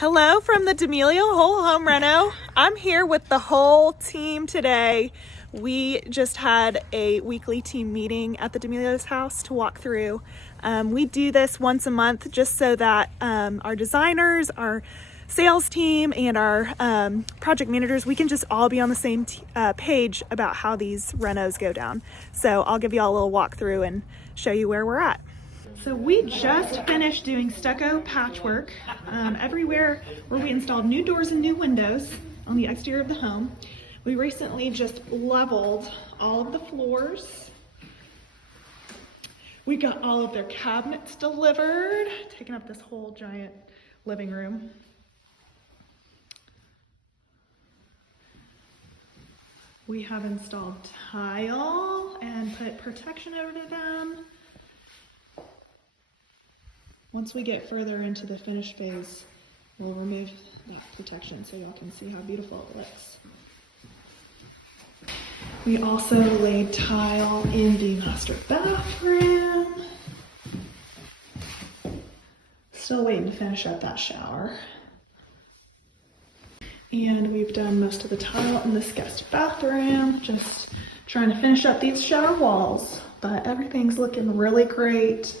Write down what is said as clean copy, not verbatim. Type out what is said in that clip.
Hello from the D'Amelio Whole Home Reno. I'm here with the whole team today. We just had a weekly team meeting at the D'Amelio's house to walk through. We do this once a month just so that our designers, our sales team, and our project managers, we can just all be on the same page about how these renos go down. So I'll give you all a little walkthrough and show you where we're at. So we just finished doing stucco patchwork everywhere where we installed new doors and new windows on the exterior of the home. We recently just leveled all of the floors. We got all of their cabinets delivered, taking up this whole giant living room. We have installed tile and put protection over them. Once we get further into the finish phase, we'll remove that protection so y'all can see how beautiful it looks. We also laid tile in the master bathroom. Still waiting to finish up that shower. And we've done most of the tile in this guest bathroom, just trying to finish up these shower walls, but everything's looking really great.